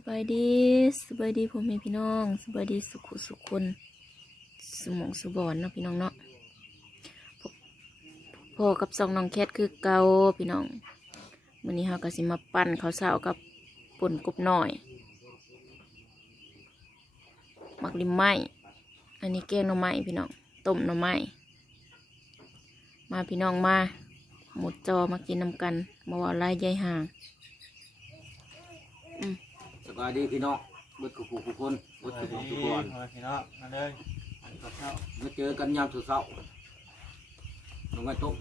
สบายดีสบายดีผมเองพี่น้องสบายดีสุขสุขคนสมองสุบอนเนาะพี่น้องเนาะพ,พ่อกับสองน้องแคทคือเกาพี่น้องวันนี้เราก็สิมาปั่นข้าวเสากับป่นกบหน่อยมักลิมไม้อันนี้แกงหน่อไม้พี่น้องต้มหน่อไม้มาพี่น้องมาหมดจอมากินน้ำกันมาว่าไล่ยายห่าง สบายดีพี่น้องเบิดกับผู้ผู้คนเบิดกับผู้ทุกคนมาพี่น้องมาเลยอันก็เข้ามาเจอกันยามสุดเช้าลงไปตุ๊ก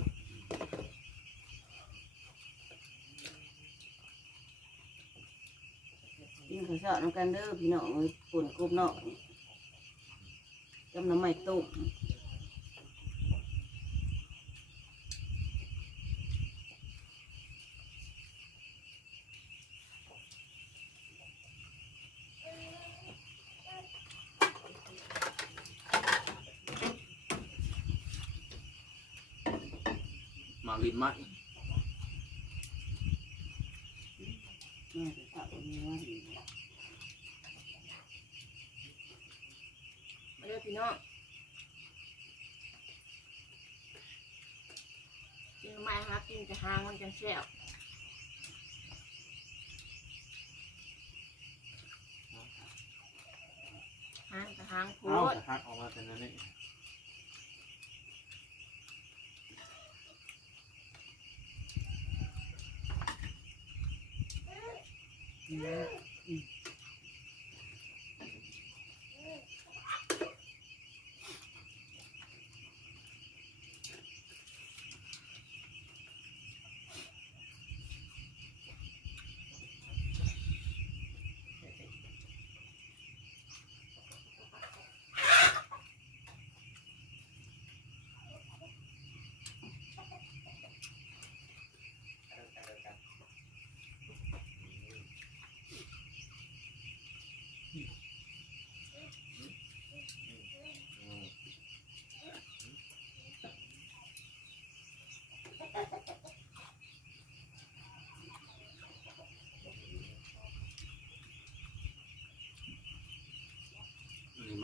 กินข้าวเช้าน้ำกันเด้อพี่น้องเอ้ยปุ่นกบเนาะกับน้ำไม้ต้ม ลินไม้แม่จะตัดมีว่าดีมาเด้อพี่น้องกินไม้ครับกินจะหางมันจังแซ่บหางกับหางโพเอาดจะหักออกมาแต่นั้นนี่ นี่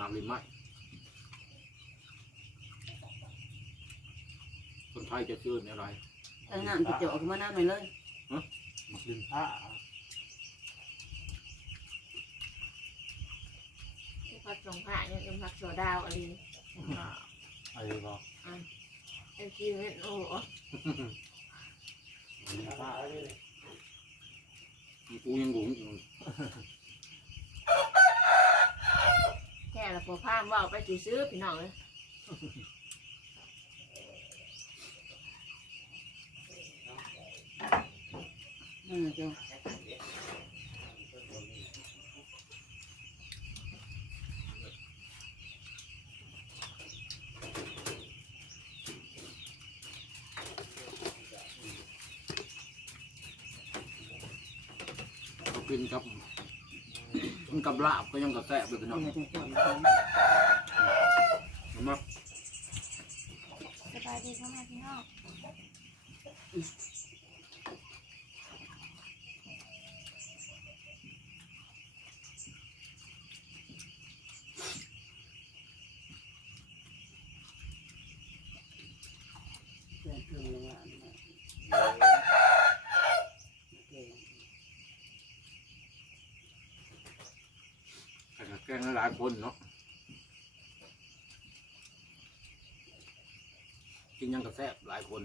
มาลินไม้คนไทยจะชื่ออะไรถ้าน้ำจะเจาะขึ้นมาน้ำหน่อยเลยมาลืมผ้าที่พัดสองผ้าเนี่ยยังพักโซดาวอะไรนี่อะไรบอกไอ้ชีวิตโอ้โหลืมผ้ากูยังหลงอยู่ แค่พอพามว่าไปสิซื้อพี่น้องเลยนั่นจ้าเขากินกับ กินกับลาบก็ยังกับแซ่บเลยพี่น้องเดี๋ยวจะเจาะไมสบายดีพ่อแม่พี่น้อง เดี๋ยวเพิ่มลงละโอเค แต่ก็แก งหลายคนเนาะกินยังกับแซบหลายคน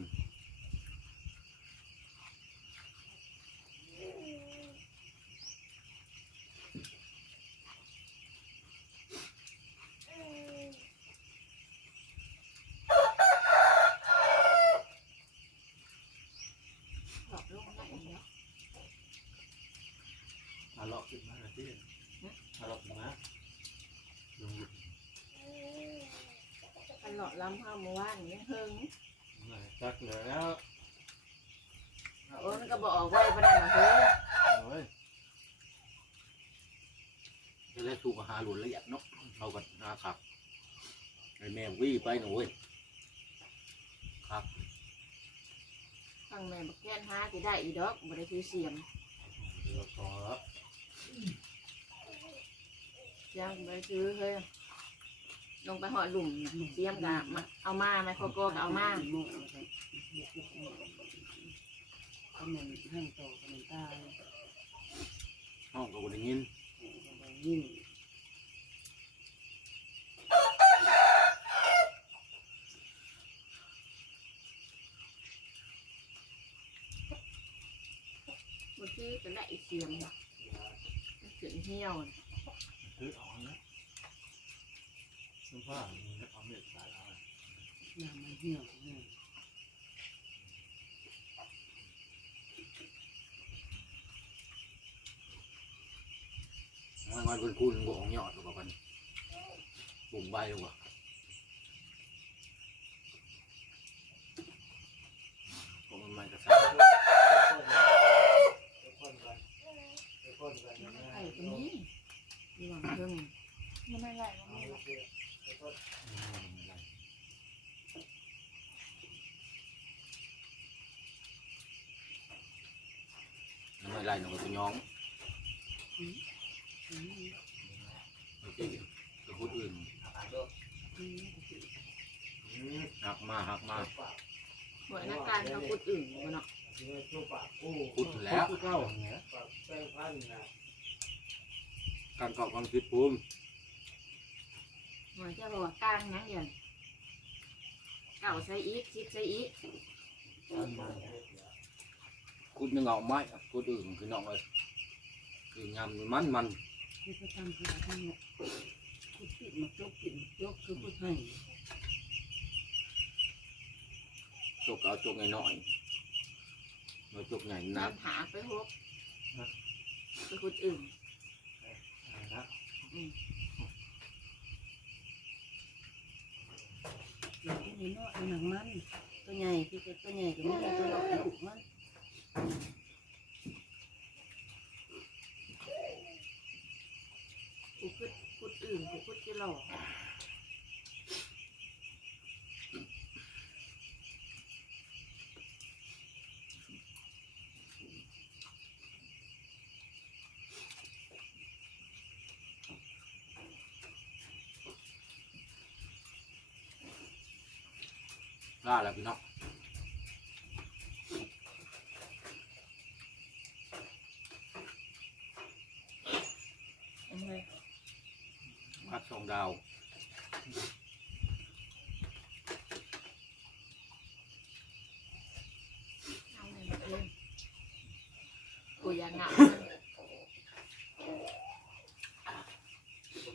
หลอกลงมาะมาหลอกขึ้นมาที่มาหลอกขึ้นมาลง อันห ลอกล้ำข้าวเมื่อวานนี่เฮิงมาจักแล้วโอ้มันก็บอกไว้ประดันมาเฮ้ยโอ้ยจะได้สูกอาหารหลุนละเอียดเนาะเราก็นาครับไอแม่วิ่ไปหนูเว้ยครับทางแม่บักแก้นหาที่ได้อีดอกบ่ได้คือเสียมเดี๋ยวขอสียงไปซื้อเฮ้ย ลงไปหอดหลุมเสียมกะมาเอามาไหมโคโก้ก็เอามาโม่แล้วก็ก็มันห้างโตก็มันตายห้องก็บ่ได้ยินก็บ่ยิ่งบางทีก็ได้เสียมน่ะมันขึ้นเหี่ยวน่ะคือเอานะ ซึ่งว่ามีเอาเม็ดสายเอาน้ำมันเหี่ยวเนี่ยมันมันเป็นคุณบ่อองยอดหรอกกันบุ่มใบหรือเปล่ามันไม่กระซับ ไข่ก็มีมีหวังเพิ่ม มันไม่ไหลมันไม่ไหล น้ำไม่ไหลหนูก็ย้องโอเคกับคนอื่นหักมาหักมาหวยนักการเขาพูดอื่นบ่เนาะพุดแล้วเก้าเการกรอบความคิดภูมิหวยจะบอกว่ากลางนะอย่างเก่าใช้อีกชิดใช้อีก คุณยังเอาไม้คนอื่นคือน้องเลยคือยำมันมันที่เขาทำคือทำเนี่ยพูดปิดมาจกปิดยกคือพูดให้จกเอาจกไงหน่อยเราจกใหญ่นัน้ำกหาไปฮบไปพูดอื่นนะตัวนี้เนาะหนังมันตัวใหญ่ที่ตัวใหญ่ก็ไม่ใช่ตัวเล็กลูกมัน กูพูดพูดอื่นกูพูดที่หลอกล่าแล้วพี่น้อง เอ้ย พัดสองดาว เอาเลยมาเพิ่ม กูอยากหนั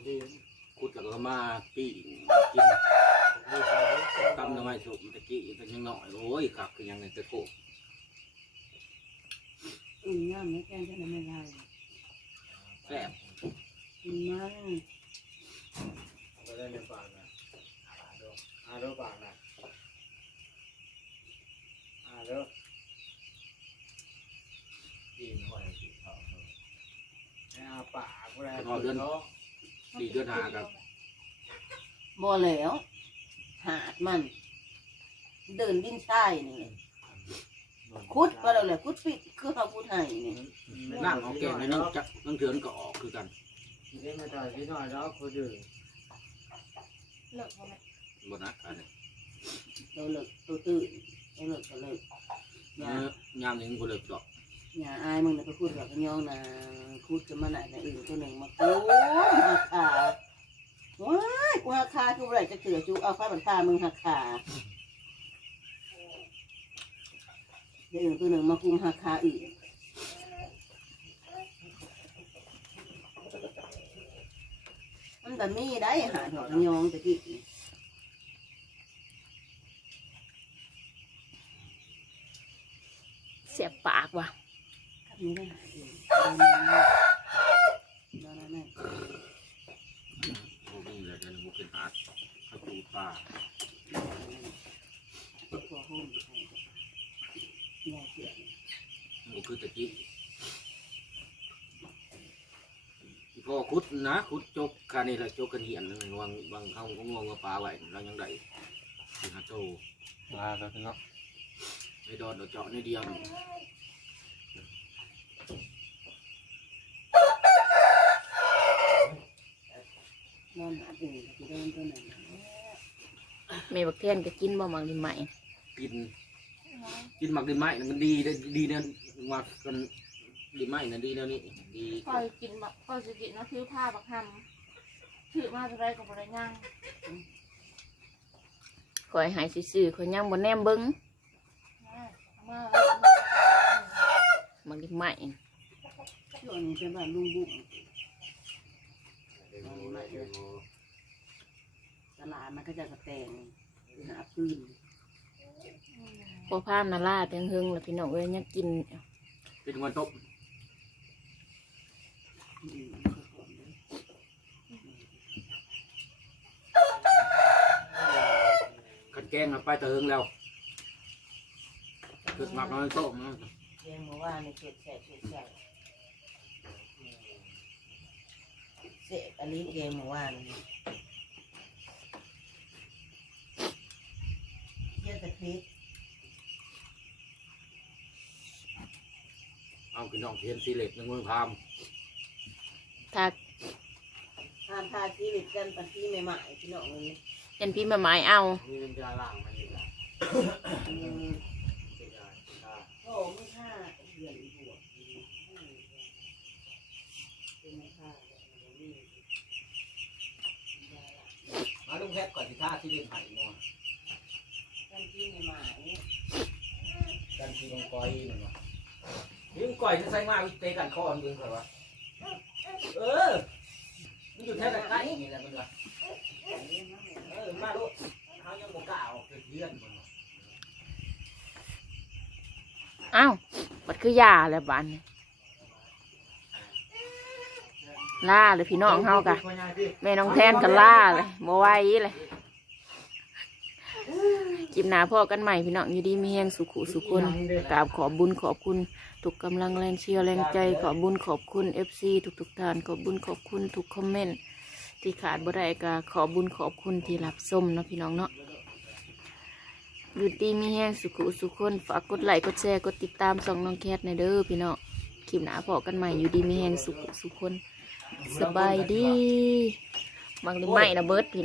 กดีคุดแล้วก็มาปีกินตำหน่อไม้สุกตะกี้ตะยังหน่อยโอ้ยขับคือยังไงตะโกอืมน้ำไม่แกงจะไม่ได้แซ่บอืมมันไปได้ในป่านะอาโดอาโดป่านะอาโดกินหอยกินเขาให้อา ป่ากูได้เนาะดีเดือนหากับบ่แล้ว หาดมัน เดินดินทรายนี่คุดไปแล้วแหละคุดปิดคือเขาพูดให้นี่นั่งเอาแกงในนึงจักนั่งเถือนก็ออกคือกันนี่มาต่อยที่หน่อยแล้วคนอื่นเลิกเขาไหมบนนักอันนี้เราเลิกตัวตื่นเราเลิกก็เลิกอเนื้ย่าอยามนี้มันก็เลิกดอก อย่าอายมึงนะไปพูดกับยองนะคุดจะมาไหนนะอื่นตัวหนึ่งมาโอ้หักขาว้ายกูหักขาคืออะไรจะเถื่อจูเอาฟ้าบันคามึงหักขาเดี๋ยวอื่นตัวหนึ่งมาคุมหักขาอื่นมันแต่มีได้หาดอกยองตะกี้เสียบปากว่ะ พวกนี้แหละเดี๋ยวมันเป็นหาดเขาตูปลาตัวห้องใหญ่เสียมันคือตะกี้พอคุดนะคุดจกคานี่ละจกกันเหียนนึงวางวางเข้าก็งวงกับปลาไหวเรายังได้สิหาโตลาแล้วเนาะไอ้ดอนเราเจาะในเดียว นอนหแม่บักเทียนก็กินบะหมังดินไหมกิน กินหมักดินไม้มันดีด้อดีเนี่ยหมักกันดินไม้น่ะดีเนวนี้ดีคอยกินบักคอยสกินเนาะคือผ้าบักหำถือมาอะไรกับอะไรย่างข่อยหายซื่อๆข่อยย่างบนแนมเบิ้งมาแมังดินไหมช่วงนี้เป็นบ้ลุงบุ๋ม งตลาดมันก็จะกระแตงหาพื้นพอพามนาลาเพียงหึงแล้วพี่น้องเอ้ยยังกินเป็นวันต้มอืมขันแกงเอาไปเติงแล้วคือหมักน้อยต้มนะแกงมาว่าในเผ็ดแฉะเผ็ดแฉะเสะ อันนี้แกงมาว่านี่เยี่ยแต่พริกเอากินน้องเทียนสีเหล็กในเมืองพามถ้าทานทาชีวิตกันปันที่ใหม่ๆพี่น้องเลยเป็นพี่มาหมายเอามีน้ำยาล้างมันอีกแล้ว อืม เป็นยาชา โอ้ไม่ค่าเดือนบวกเป็นไม่ค่านี่ มาลุงแค ทก่อนสิท่าที่เล่นไผ่งัวกันที่ใหม่กันที่ลงก้อยมันวะยิงก้อยจะใส่มาวิเตกันคออันเบิ่งก่อนวะเออมันอยู่แค่ใกล้ๆนี่แหละมันวะเออมาลูกเขายังบอกกล้าออกจากเพื่อนมันวะเอ้าบัดคือยาแล้วบานนี้ล่าเลยพี่น้องเฮากะแม่น้องแทนก็ล่าเลยบ่ไหวเลย จิมหนาพ่อกันใหม่พี่น้องอยู่ดีมีแหงสุขุสุคนกราบขอบบุญขอบคุณทุกกำลังแรงเชียร์แรงใจขอบบุญขอบคุณเอฟซีทุกทุกๆท่านขอบบุญขอบคุณทุกคอมเมนต์ที่ขาดบ่ได้ก็ขอบบุญขอบคุณที่รับส้มเนาะพี่น้องเนาะอยู่ดีมีแห้งสุขุสุขคนฝากกดไลค์กดแชร์กดติดตามส่องน้องแคทในอยเด้อพี่น้องคลิปหนาพอกันใหม่อยู่ดีมีแห้งสุขุสุขคนสบายดีบางทีไม่นะเบิร์ดพี่น้อง